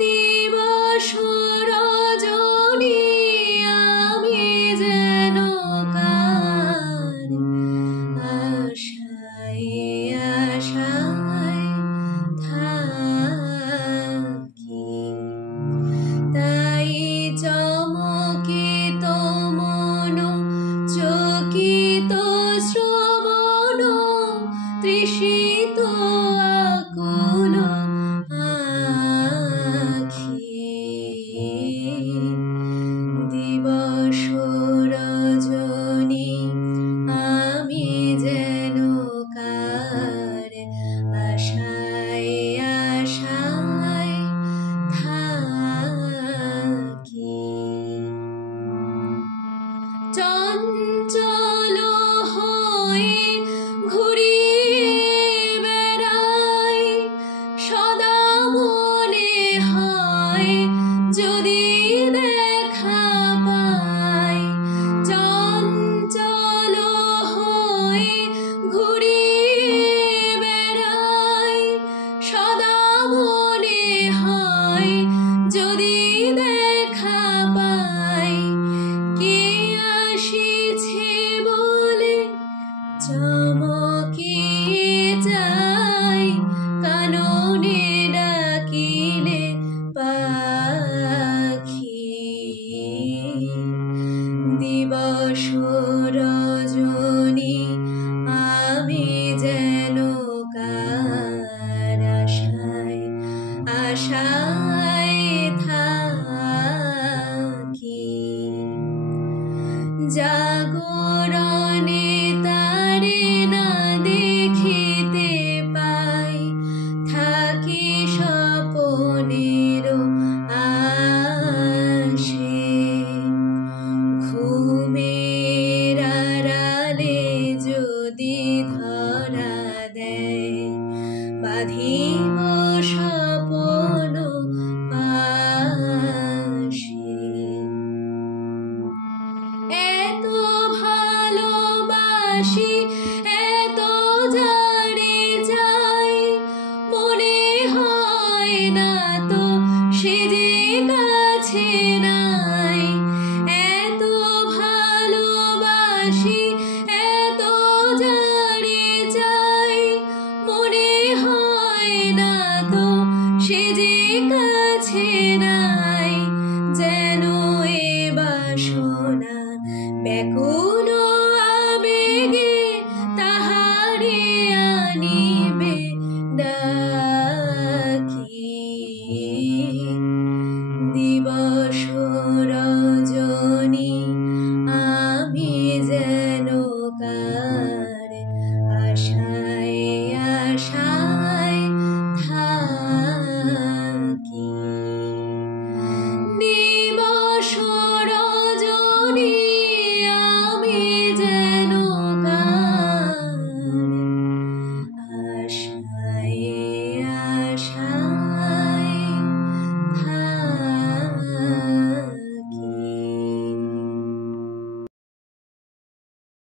দিবস রজনী আমি যেন কার আশায় আশায় থাকি। তাই চমকিত মন চকিত শ্রবণ তৃষিত আকুল আখি। দিবস রজনী আমি যেন কার আশায় আশায় থাকি। চঞ্চল হয়ে ঘুরিয়ে বেড়াই সদা মনে হয় যদি দেখা পাই। চঞ্চল হয়ে ঘুরিয়ে বেড়াই সদা মনে হয় যদি দেখা পাই। কে আসিছে বলে চমকিয়ে যাই কাননে ডাকিলে পাখি। দিবস রজনী আমি যেন কার আশায় আশায় থাকি। জাগরণে তারে না দেখিতে পাই থাকি স্বপনের আশে। ঘুমের আড়ালে যদি ধরা দেয় বাঁধি